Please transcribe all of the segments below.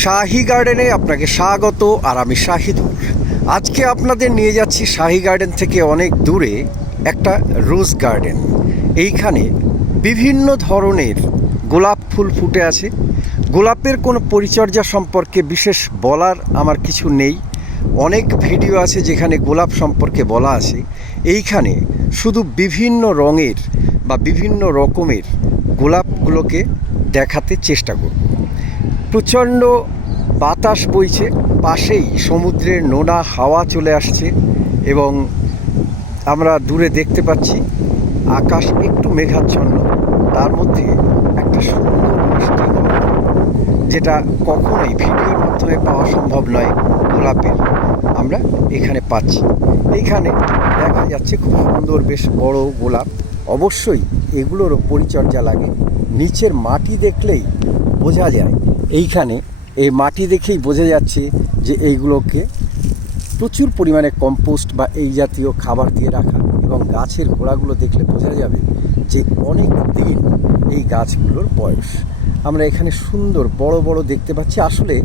শাহী গার্ডেনে আপনাকে স্বাগত। আর আমি শাহিদুর। আজকে আপনাদের নিয়ে যাচ্ছি শাহী গার্ডেন থেকে অনেক দূরে একটা রোজ গার্ডেন। এইখানে বিভিন্ন ধরনের গোলাপ ফুল ফুটে আছে। গোলাপের কোনো পরিচর্যা সম্পর্কে বিশেষ বলার আমার কিছু নেই। অনেক ভিডিও আছে যেখানে গোলাপ সম্পর্কে বলা আছে। এইখানে শুধু বিভিন্ন রঙের বা বিভিন্ন রকমের গোলাপগুলোকে দেখাতে চেষ্টা করব। প্রচণ্ড বাতাস বইছে, পাশেই সমুদ্রের নোনা হাওয়া চলে আসছে এবং আমরা দূরে দেখতে পাচ্ছি আকাশ একটু মেঘাচ্ছন্ন, তার মধ্যে একটা সুন্দর মিষ্টি গন্ধ, যেটা কখনোই ভিডিওর মাধ্যমে পাওয়া সম্ভব নয়। গোলাপের আমরা এখানে পাচ্ছি। এইখানে দেখা যাচ্ছে খুব সুন্দর বেশ বড় গোলাপ। অবশ্যই এগুলোরও পরিচর্যা লাগে। নিচের মাটি দেখলেই বোঝা যায়, এইখানে এই মাটি দেখেই বোঝা যাচ্ছে যে এইগুলোকে প্রচুর পরিমাণে কম্পোস্ট বা এই জাতীয় খাবার দিয়ে রাখা, এবং গাছের গোড়াগুলো দেখলে বোঝা যাবে যে অনেক দিন এই গাছগুলোর বয়স। আমরা এখানে সুন্দর বড় বড় দেখতে পাচ্ছি। আসলে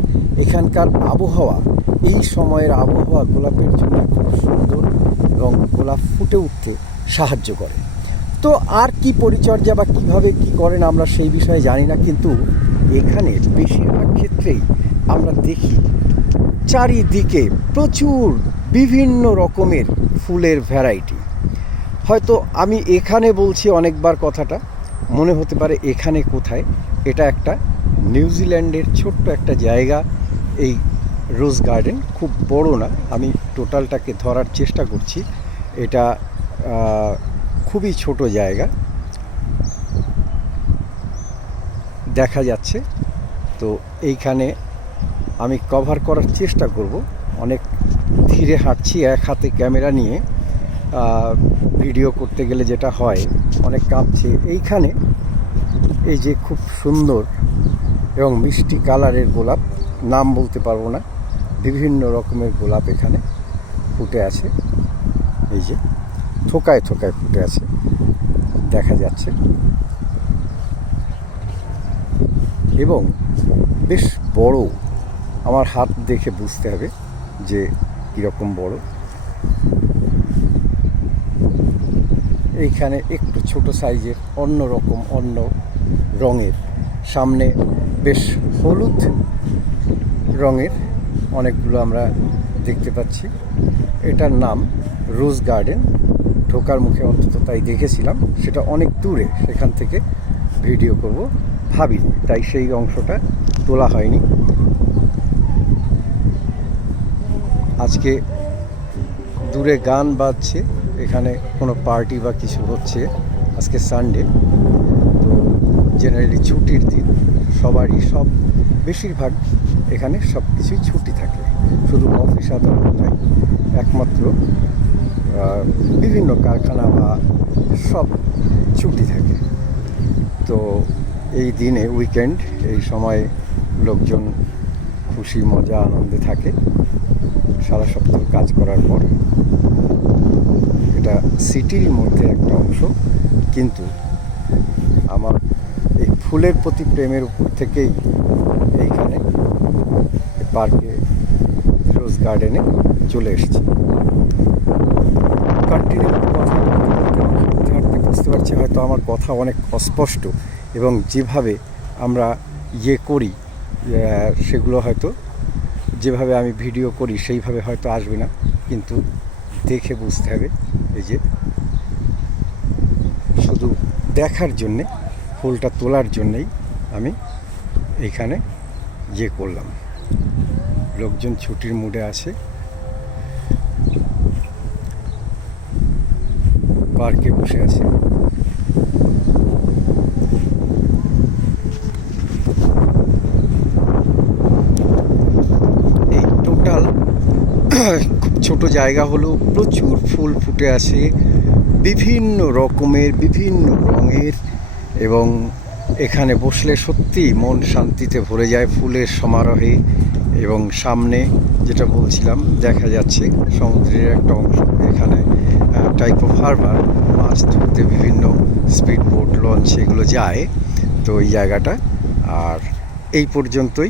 এখানকার আবহাওয়া, এই সময়ের আবহাওয়া গোলাপের জন্য খুব সুন্দর এবং গোলাপ ফুটে উঠতে সাহায্য করে। তো আর কি পরিচর্যা বা কীভাবে কী করেন আমরা সেই বিষয়ে জানি না, কিন্তু এখানে বেশিরভাগ ক্ষেত্রেই আমরা দেখি চারিদিকে প্রচুর বিভিন্ন রকমের ফুলের ভ্যারাইটি। হয়তো আমি এখানে বলছি অনেকবার কথাটা, মনে হতে পারে এখানে কোথায়। এটা একটা নিউজিল্যান্ডের ছোট্ট একটা জায়গা। এই রোজ গার্ডেন খুব বড় না, আমি টোটালটাকে ধরার চেষ্টা করছি। এটা খুবই ছোট জায়গা দেখা যাচ্ছে। তো এইখানে আমি কভার করার চেষ্টা করব। অনেক ধীরে হাঁটছি, এক হাতে ক্যামেরা নিয়ে ভিডিও করতে গেলে যেটা হয় অনেক কাঁপছে। এইখানে এই যে খুব সুন্দর এবং মিষ্টি কালারের গোলাপ, নাম বলতে পারবো না, বিভিন্ন রকমের গোলাপ এখানে ফুটে আছে। এই যে থোকায় থোকায় ফুটে আছে দেখা যাচ্ছে, এবং বেশ বড়। আমার হাত দেখে বুঝতে হবে যে কীরকম বড়। এইখানে একটু ছোট সাইজের অন্য রকম অন্য রঙের, সামনে বেশ হলুদ রঙের অনেকগুলো আমরা দেখতে পাচ্ছি। এটার নাম রোজ গার্ডেন। ঢোকার মুখে অন্তত তাই দেখেছিলাম, সেটা অনেক দূরে, সেখান থেকে ভিডিও করব ভাবিনি, তাই সেই অংশটা তোলা হয়নি। আজকে দূরে গান বাজছে, এখানে কোনো পার্টি বা কিছু হচ্ছে। আজকে সানডে, তো জেনারেলি ছুটির দিন সবারই, বেশিরভাগ এখানে সব কিছুই ছুটি থাকে, শুধু অফিস আদালত নয়, একমাত্র বিভিন্ন কারখানা বা সব ছুটি থাকে। তো এই দিনে উইকেন্ড, এই সময় লোকজন খুশি মজা আনন্দে থাকে সারা সপ্তাহ কাজ করার পর। এটা সিটির মধ্যে একটা অংশ, কিন্তু আমার এই ফুলের প্রতি প্রেমের উপর থেকেই এইখানে পার্কে রোজ গার্ডেনে চলে এসেছি। কন্টিনিউ কথা বলতে হাঁটতে বুঝতে পারছি হয়তো আমার কথা অনেক অস্পষ্ট, এবং যেভাবে আমরা করি সেগুলো হয়তো যেভাবে আমি ভিডিও করি সেইভাবে হয়তো আসবে না, কিন্তু দেখে বুঝতে হবে। এই যে শুধু দেখার জন্যে, ফুলটা তোলার জন্যেই আমি এইখানে করলাম। লোকজন ছুটির মুডে আছে, পার্কে বসে আছে। এই টোটাল খুব ছোট জায়গা হলো, প্রচুর ফুল ফুটে আছে বিভিন্ন রকমের বিভিন্ন রঙের, এবং এখানে বসলে সত্যি মন শান্তিতে ভরে যায় ফুলের সমারোহে। এবং সামনে যেটা বলছিলাম দেখা যাচ্ছে সমুদ্রের একটা অংশ। এখানে টাইপ অফ হারবার, মাছ ধরতে বিভিন্ন স্পিড বোট, লঞ্চ এগুলো যায়। তো এই জায়গাটা আর এই পর্যন্তই।